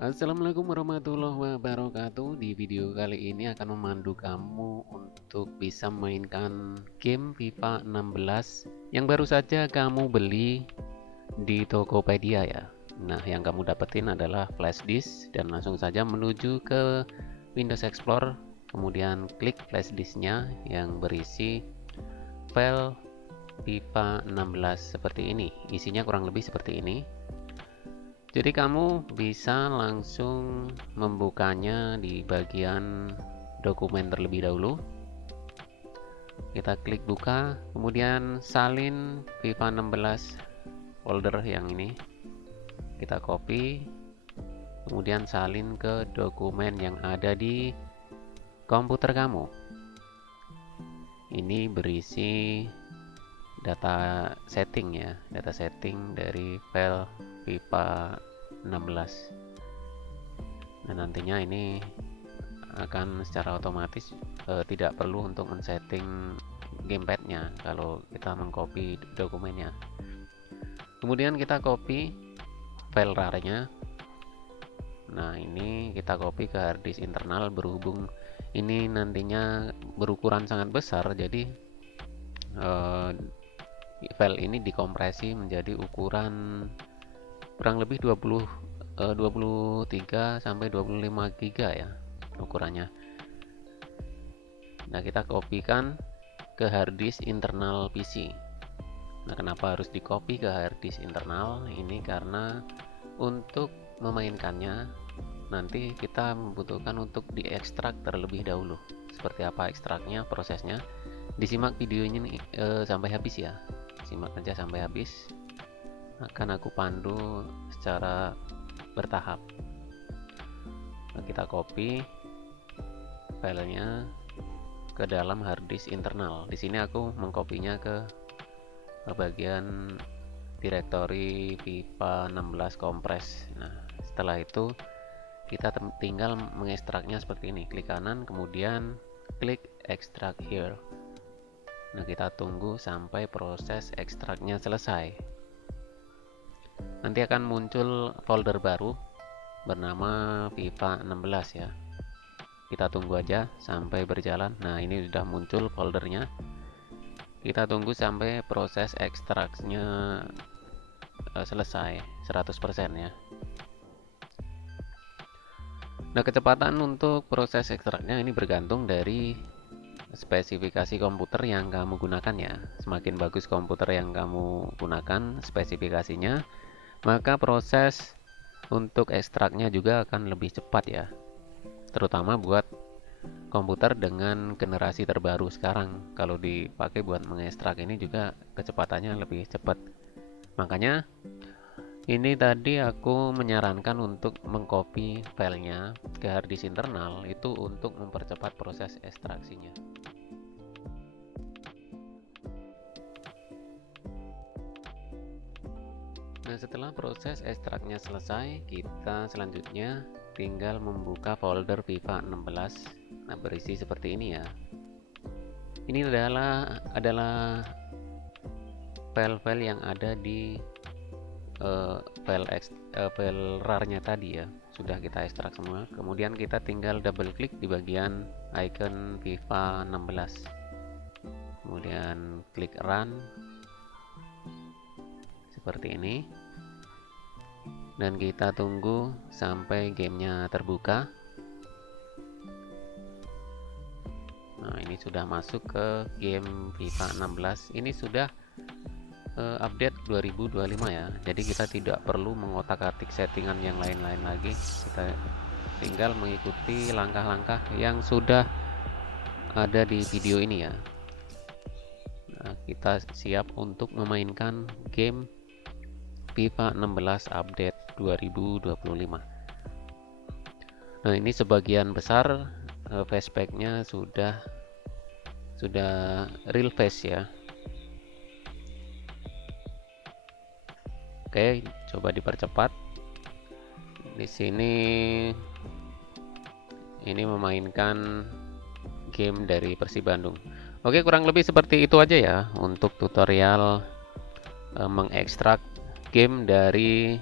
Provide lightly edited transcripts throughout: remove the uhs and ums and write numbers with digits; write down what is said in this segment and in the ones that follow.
Assalamualaikum warahmatullahi wabarakatuh. Di video kali ini akan memandu kamu untuk bisa memainkan game FIFA 16 yang baru saja kamu beli di Tokopedia ya. Nah, yang kamu dapetin adalah flashdisk dan langsung saja menuju ke Windows Explorer, kemudian klik flashdisknya yang berisi file FIFA 16 seperti ini. Isinya kurang lebih seperti ini. Jadi kamu bisa langsung membukanya di bagian dokumen terlebih dahulu. Kita klik buka, kemudian salin FIFA 16 folder yang ini. Kita copy, kemudian salin ke dokumen yang ada di komputer kamu. Ini berisi data setting ya, data setting dari file FIFA 16. Dan nantinya ini akan secara otomatis tidak perlu untuk men-setting gamepadnya kalau kita mengcopy dokumennya. Kemudian kita copy file RAR-nya. Nah, ini kita copy ke hard disk internal, berhubung ini nantinya berukuran sangat besar, jadi file ini dikompresi menjadi ukuran kurang lebih 23 sampai 25 GB ya ukurannya. Nah, kita kopikan ke hard disk internal PC. Nah, kenapa harus di copy ke hard disk internal? Ini karena untuk memainkannya nanti kita membutuhkan untuk diekstrak terlebih dahulu. Seperti apa ekstraknya, prosesnya, disimak videonya nih, sampai habis ya. Simak aja sampai habis, akan aku pandu secara bertahap. Nah, kita copy filenya ke dalam hard disk internal. Di sini aku mengkopinya ke bagian directory FIFA 16 compress. Nah, setelah itu kita tinggal mengekstraknya seperti ini. Klik kanan, kemudian klik extract here. Nah, kita tunggu sampai proses ekstraknya selesai. Nanti akan muncul folder baru bernama FIFA 16 ya. Kita tunggu aja sampai berjalan. Nah, ini sudah muncul foldernya. Kita tunggu sampai proses ekstraknya selesai 100% ya. Nah, kecepatan untuk proses ekstraknya ini bergantung dari spesifikasi komputer yang kamu gunakan ya. Semakin bagus komputer yang kamu gunakan spesifikasinya, maka proses untuk ekstraknya juga akan lebih cepat ya, terutama buat komputer dengan generasi terbaru sekarang. Kalau dipakai buat mengekstrak ini juga kecepatannya lebih cepat. Makanya ini tadi aku menyarankan untuk mengcopy filenya ke hard disk internal itu untuk mempercepat proses ekstraksinya. Nah, setelah proses ekstraknya selesai, kita selanjutnya tinggal membuka folder FIFA 16. Nah, berisi seperti ini ya. Ini adalah file-file yang ada di file RAR-nya tadi ya. Sudah kita ekstrak semua. Kemudian kita tinggal double klik di bagian icon FIFA 16. Kemudian klik run seperti ini. Dan kita tunggu sampai gamenya terbuka. Nah, ini sudah masuk ke game FIFA 16. Ini sudah update 2025 ya. Jadi kita tidak perlu mengotak-atik settingan yang lain-lain lagi. Kita tinggal mengikuti langkah-langkah yang sudah ada di video ini ya. Nah, kita siap untuk memainkan game FIFA 16 update 2025. Nah, ini sebagian besar flashbacknya sudah real face ya. Oke, coba dipercepat. Di sini ini memainkan game dari Persib Bandung. Oke, kurang lebih seperti itu aja ya untuk tutorial mengekstrak game dari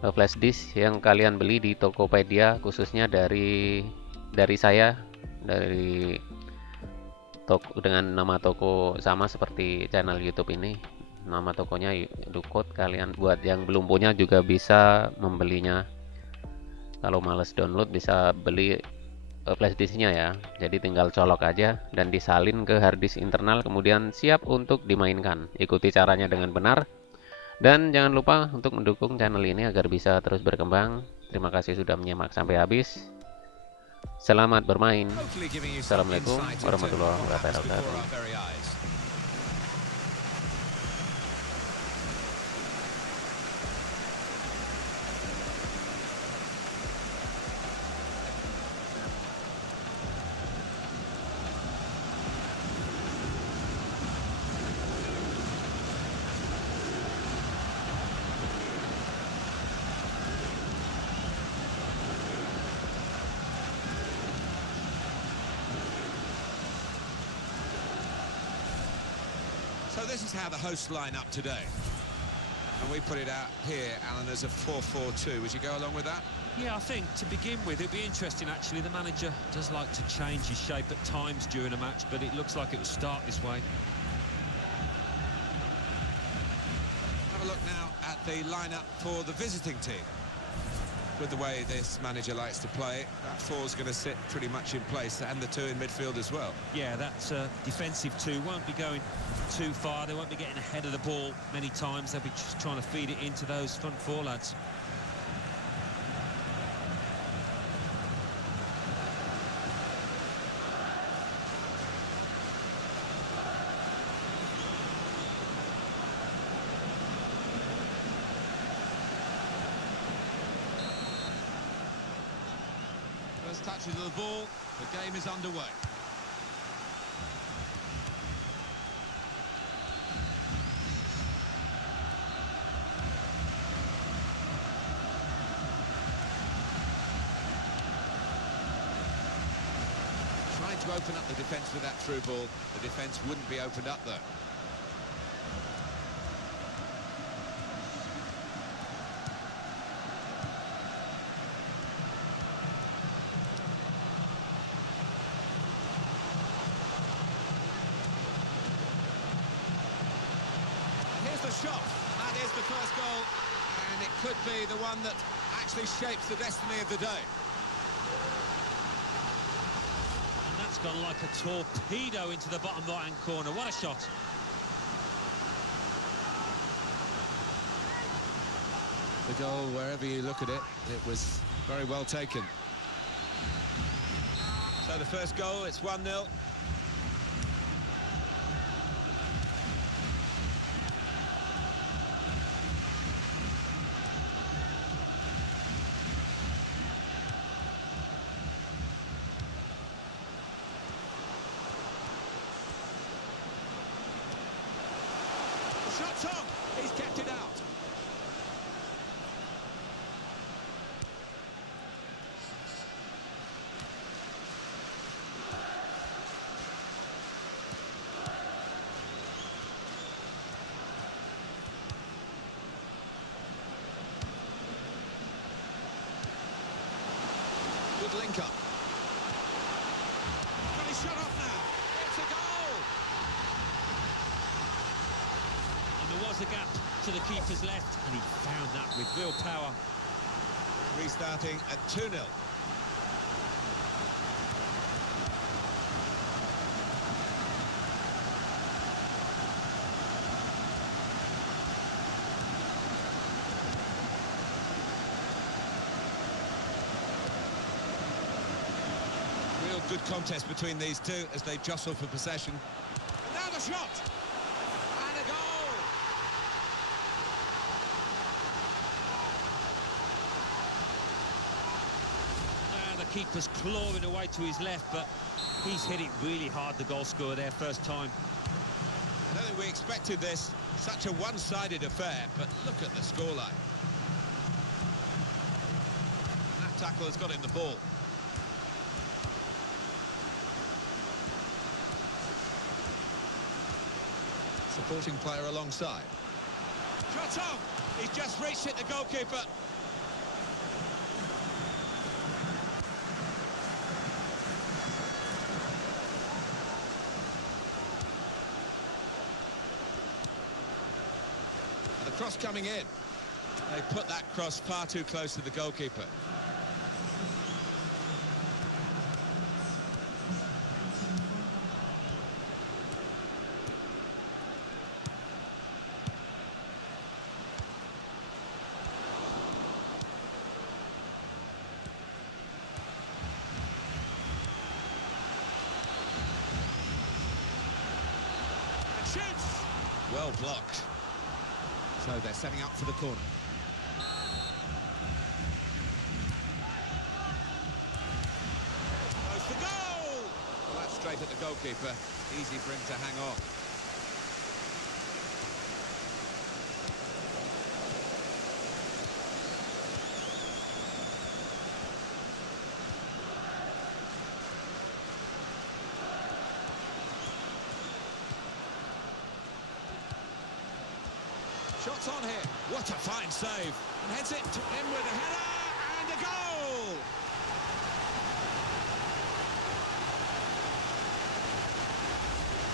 flashdisk yang kalian beli di Tokopedia, khususnya dari saya, dari toko dengan nama toko sama seperti channel YouTube ini. Nama tokonya Dukot. Kalian buat yang belum punya juga bisa membelinya. Kalau males download bisa beli flashdisknya ya. Jadi tinggal colok aja dan disalin ke harddisk internal, kemudian siap untuk dimainkan. Ikuti caranya dengan benar dan jangan lupa untuk mendukung channel ini agar bisa terus berkembang. Terima kasih sudah menyimak sampai habis. Selamat bermain. Assalamualaikum warahmatullahi wabarakatuh. So this is how the hosts line up today. And we put it out here, Alan, as a 4-4-2. Would you go along with that? Yeah, I think to begin with, it'd be interesting, actually. The manager does like to change his shape at times during a match, but it looks like it will start this way. Have a look now at the lineup for the visiting team. With the way this manager likes to play, that four's going to sit pretty much in place, and the two in midfield as well. Yeah, that defensive two won't be going too far. They won't be getting ahead of the ball many times. They'll be just trying to feed it into those front four lads. First touches of the ball, the game is underway. Trying to open up the defence with that through ball. The defence wouldn't be opened up though. The shot, that is the first goal, and it could be the one that actually shapes the destiny of the day. And that's gone like a torpedo into the bottom right-hand corner. What a shot. The goal, wherever you look at it, it was very well taken. So the first goal, it's 1-0. Shot's on, he's kept it out. Good link up. Well, he's shot off now. It's a goal. There was a gap to the keeper's left, and he found that with real power. Restarting at 2-0. Real good contest between these two as they jostle for possession. And now the shot! And a goal! Keeper's clawing away to his left, but he's hit it really hard, the goal scorer there, first time. I don't think we expected this, such a one-sided affair, but look at the scoreline. That tackle has got him the ball. Supporting player alongside. Shot on! He's just reached it, the goalkeeper. cross coming in. They put that cross far too close to the goalkeeper. Shoots! Well blocked. So they're setting up for the corner. Goes for goal! Well, that's straight at the goalkeeper. Easy for him to hang on. Shots on here. What a fine save. And heads it in with a header and a goal.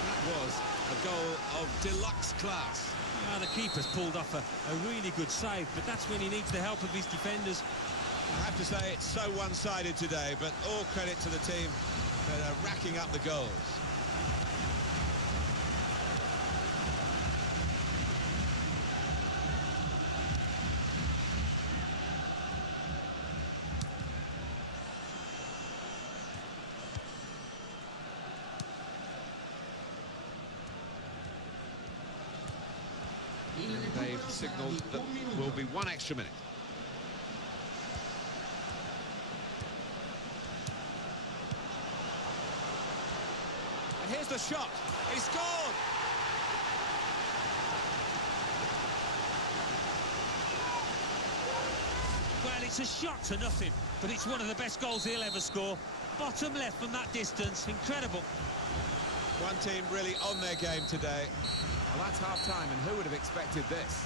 That was a goal of deluxe class. The keeper's pulled off a really good save, but that's when he needs the help of his defenders. I have to say it's so one-sided today, but all credit to the team that are racking up the goals. They've signalled that will be one extra minute. And here's the shot. He scored! Well, it's a shot to nothing, but it's one of the best goals he'll ever score. Bottom left from that distance, incredible. One team really on their game today. Well, that's half-time, and who would have expected this?